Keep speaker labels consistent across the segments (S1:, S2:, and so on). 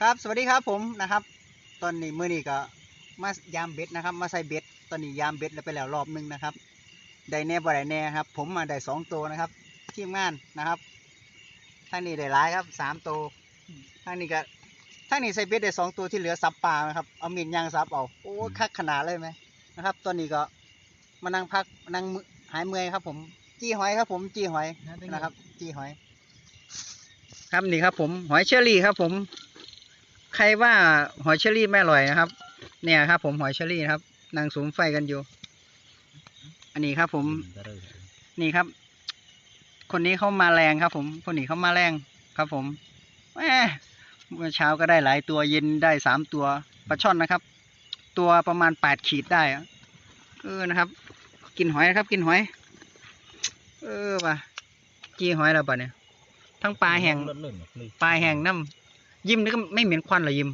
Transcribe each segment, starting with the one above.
S1: ครับสวัสดีครับผมนะครับ ตอนนี้มื้อนี้ก็มายามเบ็ดนะครับ มาใส่เบ็ดตอนนี้ยามเบ็ดแล้วไปแล้วรอบหนึงนะครับได้แน่บ่ได้แน่ครับ ผมมาได้สองตัวนะครับทีมงานนะครับทางนี้ได้หลายครับสามตัวทางนี้ก็ทางนี้ใส่เบ็ดได้สองตัวที่เหลือซับปลานะครับเอามีดยางซับเอาโอ้คักขนาดเลยไหมนะครับตอนนี้ก็มานั่งพักนั่งมื้อหายเมื่อยครับ ผมจี้หอยครับ ผมจี้หอยนะครับ จี้หอย ครับนี่ครับผม หอยเชอรี่ครับผม ใครว่าหอยเชอรี่ไม่อร่อยนะครับ เนี่ยครับ ผมหอยเชอรี่นะครับนางสูมไฟกันอยู่ อันนี้ครับ ผม นี่ครับ คนนี้เขามาแรงครับ ผม คนนี้เขามาแรงครับ ผมแหมเมื่อเช้าก็ได้หลายตัวเย็นได้สามตัวปลาช่อนนะครับ ตัวประมาณแปดขีดได้อะเออนะครับ กินหอยนะครับ กินหอย เออป่ะจีหอยแล้วป่ะเนี่ยทั้งปลาแห้งปลาแห้งน้ำ ยิ้มนี่ก็ไม่เหม็นควันเหรอยิ้ม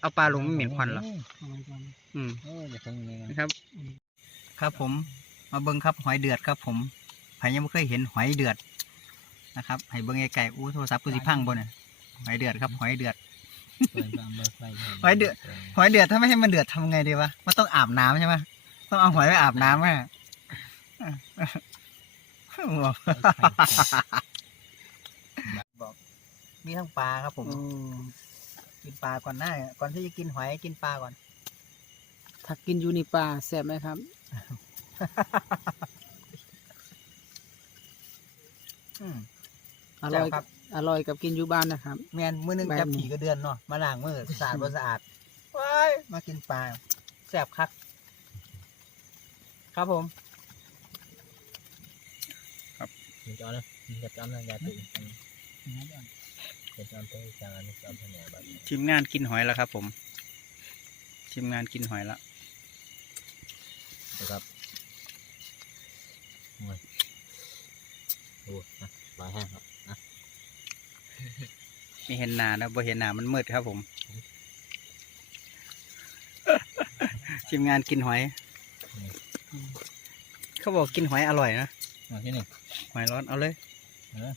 S1: เอาปลาลงไม่เหม็นควันเหรออืม
S2: เอออย่าเพิ่งนี่นะ
S1: นะครับ ครับผม มาเบิ้งครับหอยเดือดครับ ผมใครยังไม่เคยเห็นหอยเดือดนะครับให้เบิ้งไกลๆอู้โทรศัพท์กูสิพังบ่เนี่ยหอยเดือดครับ หอยเดือด
S2: เปิดตามเบอร์ไฟ
S1: ไว้เดือดหอยเดือดถ้าไม่ให้มันเดือดทำไงดีวะมันต้องอาบน้ำใช่ไหมต้องเอาหอยไปอาบน้ำอะบอก มีทั้งปลาครับผมกินปลาก่อนหน้า ก่อนที่จะกินหอยกินปลาก่อน
S3: ถ้ากินอยู่ในป่าแซ่บไหมครับ
S1: อืม
S3: อร่อย
S1: แซ่บครับ
S3: อร่อยกับกินอยู่บ้านนะครับ
S1: แมนมือหนึง
S3: แบบ
S1: จับ
S3: นี้
S1: ผีกระเดือนเนาะมาล้างมือสะอาดบ่สะอาดว้ายมากินปลาแซ่บคัก ครับผม
S2: มันจะเอาเลยมันจะจำนะยาตี จะจำตัวจานนี่จำตัวเนี่ยแบบ
S1: ทีมงานกินหอยแล้วครับ ผม ทีมงานกินหอยแล้ว
S2: นะครับโอ้ยโอ้นะปลาแห้งครับนะ
S1: ไม่เห็นหนานะบ่เห็นหนามันมืดครับผม ทีมงานกินหอย เขาบอกกินหอยอร่อยนะ
S2: เอาที่นี่
S1: หอยร้อนเอาเลย
S2: เออ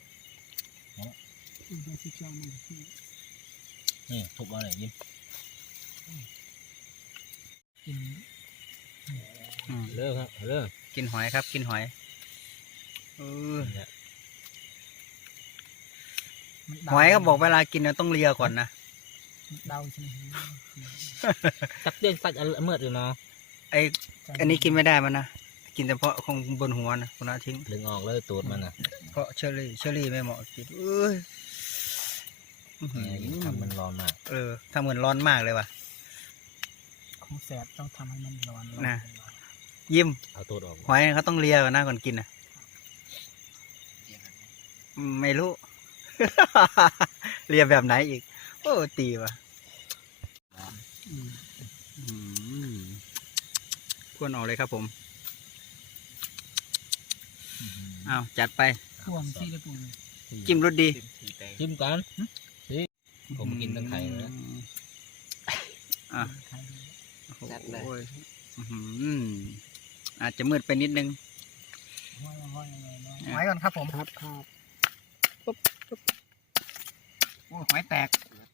S2: นี่ทุบเอาเลยยิ้ม
S3: กิน
S1: อืม
S2: เลิกครับเลิก
S1: กินหอยครับ กินหอยเออ
S2: เนี่ย
S1: หอยก็บอกเวลากินเนี่ยต้องเลียก่อนนะ
S3: เดาใช่ไหม
S2: จับเตี้ยนฟัดอันเมื่ออยู่เนาะ
S1: ไออันนี้กินไม่ได้มันนะกินเฉพาะของบนหัวนะคุณอาทิ้ง
S2: ดึงออกเลยตูดมันอะ
S1: เพราะเชอรี่เชอรี่ไม่เหมาะกินเอ้ย อื้อหือ
S2: เนี่ยทำมันร้อนมาก
S1: เออทำเหมือนร้อนมากเลยว่ะ
S3: ของแสบต้องทำให้มันร้อน
S1: นะ ยิ้ม
S2: เอาตูดออก
S1: หอยเขาต้องเลียก่อนนะก่อนกินนะไม่รู้ เลียแบบไหนอีก โอ้ตีว่ะ
S3: อืม
S1: อืมควนออกเลยครับผมอ้าวจัดไป
S3: พ่วงที่ได้ปรุง
S1: จิ้มรสดี
S2: จิ้มกันสิ ผมกินตั้งไข่เลยนะ
S1: อะ
S3: ไข่
S1: จัดเลยอื้อหืออาจจะมืดไปนิดนึง
S3: ห้อยห้อยอะไรเนาะ
S1: หอยก่อนครับผม
S3: ครับครับ
S1: โอ้หอยแตก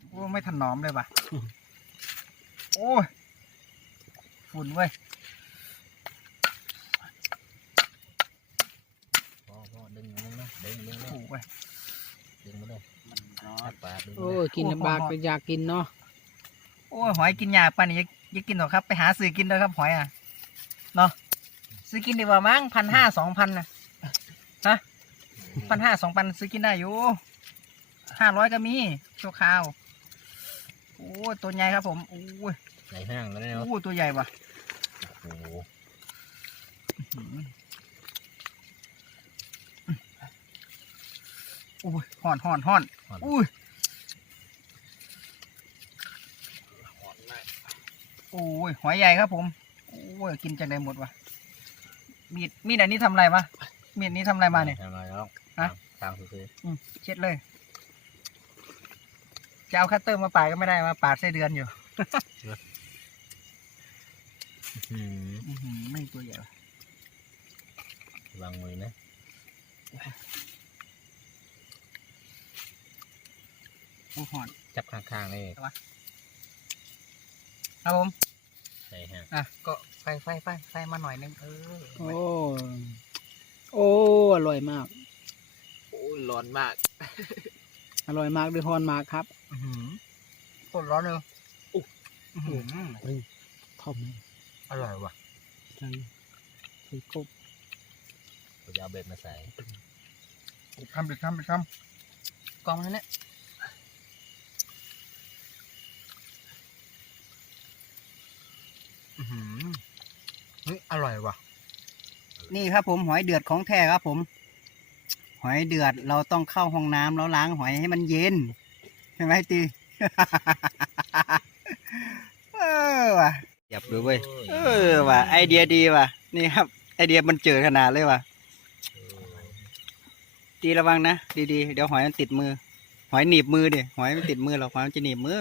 S1: โอ้ไม่ถนอมเลยว่ะโอ้ยฝุ่นเว้ย
S2: พ่อพ่อดึงมันนะดึงดึงเลย
S1: โอ้เว้ย
S2: ดึงมาเลย ปลาดึง
S3: โอ้ยกินลำบากก็อยากกินเนาะ
S1: โอ้ยหอยกินยากป่านนี้อย่ากินหรอกครับ ไปหาซื้อกินเลยครับหอยอะเนาะซื้อกินดีกว่ามั้งพันห้าสองพันนะฮะพันห้าสองพันซื้อกินได้อยู่ห้าร้อยก็มีชั่วคราวโอ้ยตัวใหญ่ครับผมโอ้ย
S2: ไหนห้างแล้วเนี่ยเนาะ
S1: โอ้ยตัวใหญ่ว่ะ
S2: โอ้โห
S1: อุ้ยห่อนห่อนห่อนอุ้ยโอ้ยหอยใหญ่ครับผมโอ้ยกินจากไหนหมดวะมีดมีดอันนี้ทำอะไรวะมีดนี้ทำอะไรมาเนี่ย
S2: ทำอะไรแล้ว
S1: ฮะ
S2: ตามซื้อ
S1: อืมเช็ดเลยจะเอาคัตเตอร์มาปาดก็ไม่ได้มาปาดไส้เดือนอยู่
S2: อืม
S1: อื้อหือไม่ตัวใหญ่วะ
S2: วางมือนะ
S1: โอ้หอน
S2: จับข้างๆเลย
S1: ครับผม
S2: ใช่ฮะ
S1: อะก็ไฟไฟไฟไฟมาหน่อยนึงเออ
S3: โอ้โอ้อร่อยมาก
S2: โอ้ยร้อนมาก
S3: อร่อยมากด้วยฮอนมากครับ
S1: อื้อหือโคตรร้อนเลยอุ๊ยอื้อหือ
S3: เข้ามา
S2: อร่อยว่ะ
S3: ใส่ใส่กบ
S2: เราจะเอาเบ็ดมาใส่
S1: ทำไปทำไปทำกองนั้นเนี่ยอื้อหือเฮ้ยอ ร่อยว่ะ นี่ครับผมหอยเดือดของแท้ครับผม หอยเดือดเราต้องเข้าห้องน้ำแล้วล้างหอยให้มันเย็นใช่ไหมตีเออว่ะเยับดูเว้ยเออว่ะไอเดียดีว่ะ นี่ครับ ไอเดียมันเจอขนาดเลยว่ะตีระวังนะดีๆเดี๋ยวหอยมันติดมือ หอยหนีบมือดิหอยไม่ติดมือหรอกหอยมันจะหนีบมือ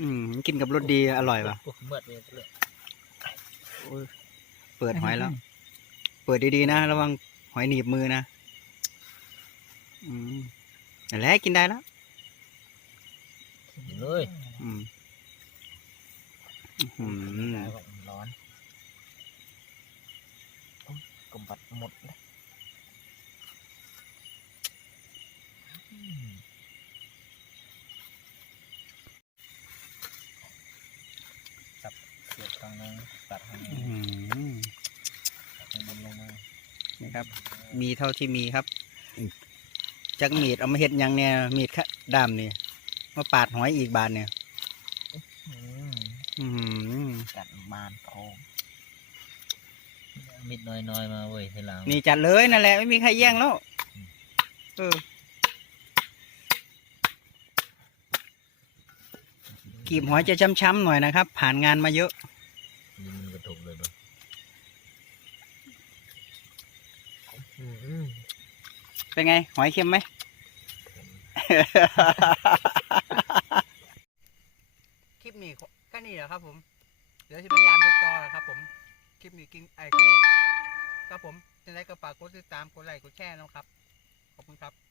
S1: อืมกินกับรสดีอร่อยว่ะ
S2: โอ้เมื่อเลยเลย
S1: เปิดหอยแล้ว เปิดดีๆนะระวังหอยหนีบมือนะอืมนั่นแหละกินได้แล้ว
S2: กินเลย
S1: อืมอื้อหือ
S2: ร้อนโอ้ยกำบัดหมดเลยอืมจับ เสียบทางนึงตัดทางนึ
S1: อื้
S2: ง
S1: อหือ
S2: ตัดทางบนลงมา
S1: นี่ครับ มีเท่าที่มีครับ จักมีดเอามาเห็ดหยังเนี่ยมีดขะดามเนี่ยมาปาดหอยอีกบานเนี่ย
S2: อืม
S1: อืม
S2: กัดบานโพงมิดน้อยๆมาเว้ยทีหลัง
S1: นี่จัดเลยนั่นแหละไม่มีใครแย่งแล้วเออกีบหอยจะช้ำๆหน่อยนะครับ ผ่านงานมาเยอะ
S2: นี่มันกระตุกเลยปะอืม
S1: เป็นไง หอยเค็มไหม คลิปนี้ก็นี่เหรอครับผม เดี๋ยวจะพยายามไปต่อนะครับผม คลิปนี้กินไอ้แค่นี้ครับผมจะได้กระปากกดติดตามกดไลค์กดแชร์นะครับ ขอบคุณครับ